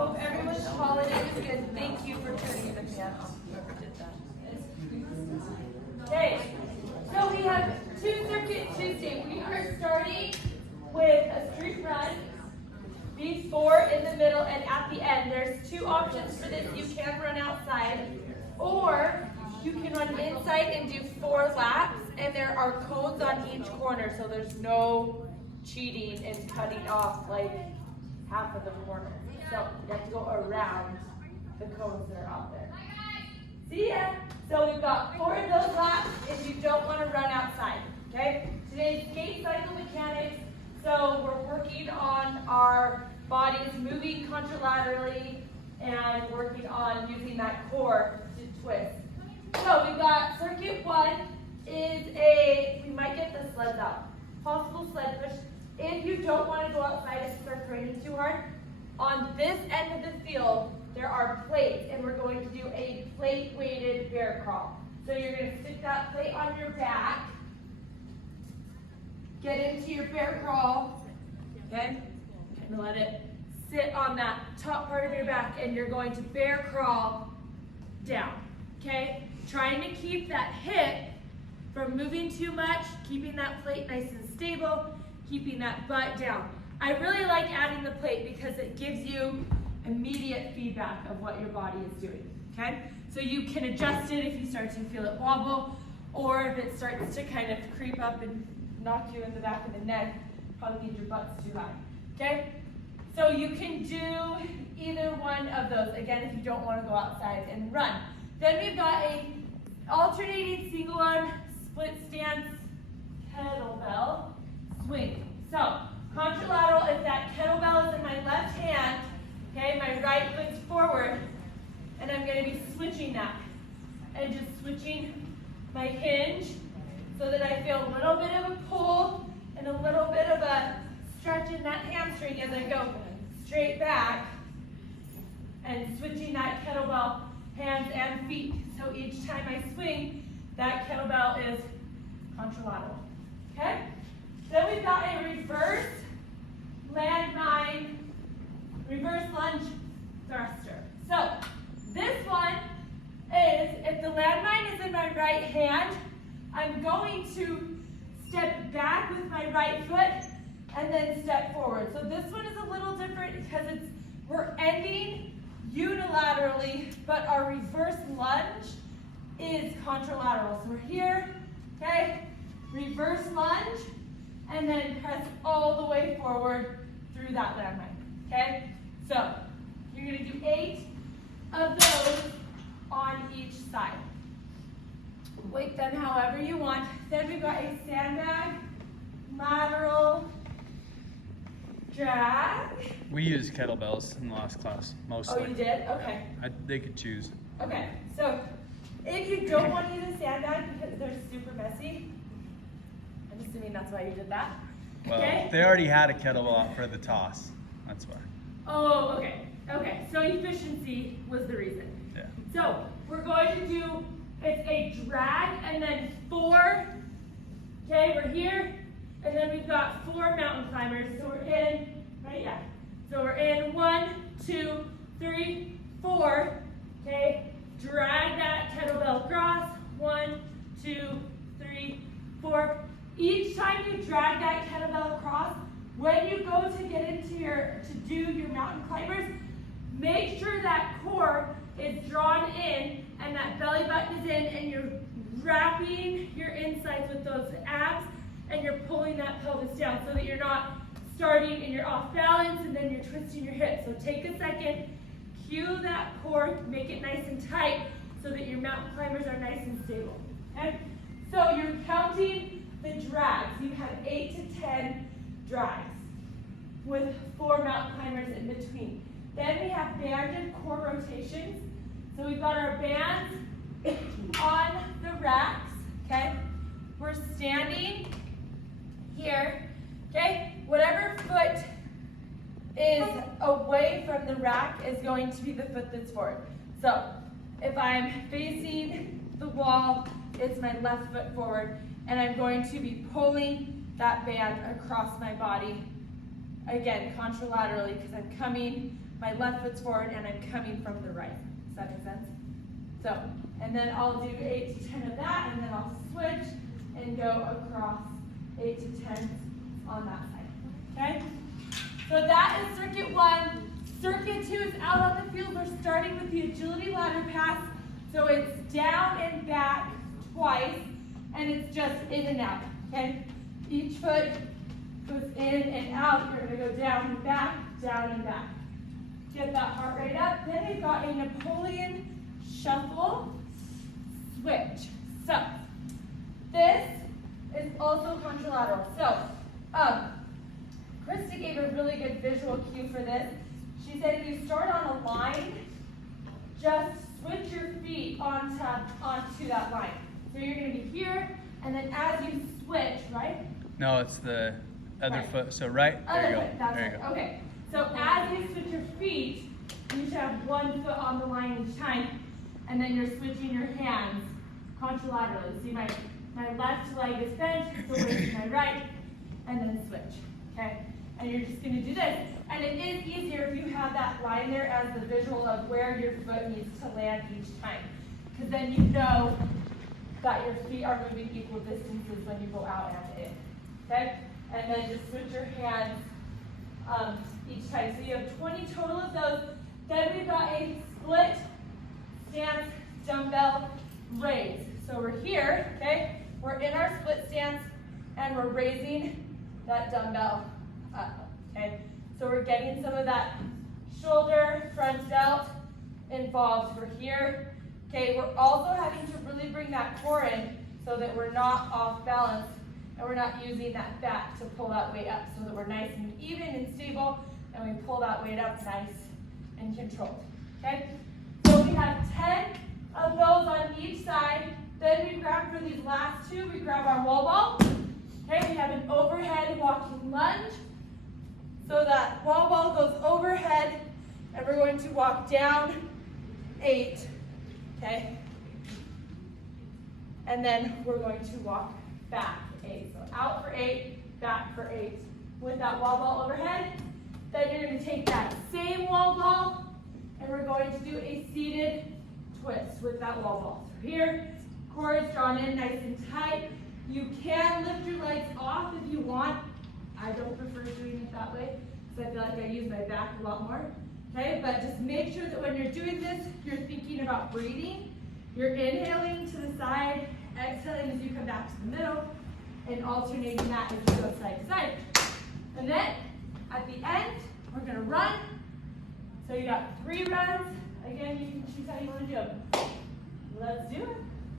Hope everyone's holiday was good. Thank you for turning the fan off, whoever did that. Okay, so we have two Circuit Tuesday. We are starting with a street run, before, in the middle, and at the end. There's two options for this. You can run outside, or you can run inside and do 4 laps, and there are cones on each corner, so there's no cheating and cutting off like half of the corner. So you have to go around the cones that are out there. See ya! So we've got 4 of those laps if you don't want to run outside, okay? Today's skate cycle mechanics. So we're working on our bodies moving contralaterally and working on using that core to twist. So we've got circuit 1 is we might get the sleds out. Possible sled push. If you don't want to go outside if it starts raining too hard, on this end of the field, there are plates, and we're going to do a plate-weighted bear crawl. So you're going to stick that plate on your back, get into your bear crawl, okay? And let it sit on that top part of your back, and you're going to bear crawl down, okay? Trying to keep that hip from moving too much, keeping that plate nice and stable, keeping that butt down. I really like adding the plate because it gives you immediate feedback of what your body is doing, okay? So you can adjust it if you start to feel it wobble, or if it starts to kind of creep up and knock you in the back of the neck, probably means your butt's too high, okay? So you can do either one of those, again, if you don't want to go outside and run. Then we've got a alternating single arm split stance kettlebell swing. So contralateral, if that kettlebell is in my left hand, okay, my right foot's forward, and I'm going to be switching that, and just switching my hinge so that I feel a little bit of a pull and a little bit of a stretch in that hamstring as I go straight back, and switching that kettlebell hands and feet. So each time I swing, that kettlebell is contralateral, okay? Then we've got a reverse landmine, reverse lunge thruster. So this one is, if the landmine is in my right hand, I'm going to step back with my right foot and then step forward. So this one is a little different because we're ending unilaterally, but our reverse lunge is contralateral. So we're here, okay, reverse lunge, and then press all the way forward through that landmine, okay? So you're gonna do 8 of those on each side. Weight them however you want. Then we've got a sandbag, lateral drag. We used kettlebells in the last class, mostly. Oh, you did? Okay. They could choose. Okay, so if you don't want to use a sandbag because they're super messy, I'm assuming that's why you did that. Well, okay? They already had a kettlebell out for the toss. That's why. Oh, okay. Okay, so efficiency was the reason. Yeah. So we're going to do, it's a drag and then 4. Okay, we're here, and then we've got 4 mountain climbers. So we're in, right? Yeah. So we're in 1, 2, 3, 4. Okay, drag that kettlebell across. 1, 2, 3, 4. Each time you drag that kettlebell across, when you go to get into to do your mountain climbers, make sure that core is drawn in and that belly button is in, and you're wrapping your insides with those abs, and you're pulling that pelvis down so that you're not starting and you're off balance and then you're twisting your hips. So take a second, cue that core, make it nice and tight so that your mountain climbers are nice and stable. Okay? So you're counting the drags. You have 8 to 10 drags with 4 mountain climbers in between. Then we have banded core rotations. So we've got our bands on the racks, okay? We're standing here, okay? Whatever foot is away from the rack is going to be the foot that's forward. So if I'm facing the wall, it's my left foot forward, and I'm going to be pulling that band across my body again, contralaterally, because I'm coming, my left foot's forward and I'm coming from the right. Does that make sense? So, and then I'll do 8 to 10 of that, and then I'll switch and go across 8 to 10 on that side, okay? So that is circuit 1. Circuit 2 is out on the field. We're starting with the agility ladder pass. So it's down and back twice, and it's just in and out, okay? Each foot goes in and out. You're gonna go down and back, down and back. Get that heart rate up. Then we've got a Napoleon shuffle switch. So this is also contralateral. So Krista gave a really good visual cue for this. She said if you start on a line, just switch your feet onto that line. So you're going to be here, and then as you switch, right? No, it's the other Right. foot. So right, Other there you go. foot, that's There you right. go. Okay. So as you switch your feet, you should have one foot on the line each time, and then you're switching your hands contralaterally. See, my left leg is bent, so weight to my right, and then switch. Okay? And you're just going to do this. And it is easier if you have that line there as the visual of where your foot needs to land each time. Because then you know that your feet are moving equal distances when you go out and in. Okay? And then just switch your hands each time. So you have 20 total of those. Then we've got a split stance dumbbell raise. So we're here, okay? We're in our split stance and we're raising that dumbbell up, okay? So we're getting some of that shoulder, front delt involved. We're here, okay? We're also having to really bring that core in so that we're not off balance and we're not using that back to pull that weight up so that we're nice and even and stable and we pull that weight up nice and controlled, okay? So we have 10 of those on each side. Then we grab for these last two, we grab our wall ball. Okay, we have an overhead walking lunge. So that wall ball goes overhead and we're going to walk down 8, okay? And then we're going to walk back 8. So out for 8, back for 8 with that wall ball overhead. Then you're going to take that same wall ball and we're going to do a seated twist with that wall ball. So here, core is drawn in nice and tight. You can lift your legs off if you want. I don't prefer doing it that way because I feel like I use my back a lot more. Okay, but just make sure that when you're doing this, you're thinking about breathing. You're inhaling to the side, exhaling as you come back to the middle, and alternating that as you go side to side. And then at the end, we're gonna run. So you got 3 runs. Again, you can choose how you want to do them. Let's do it.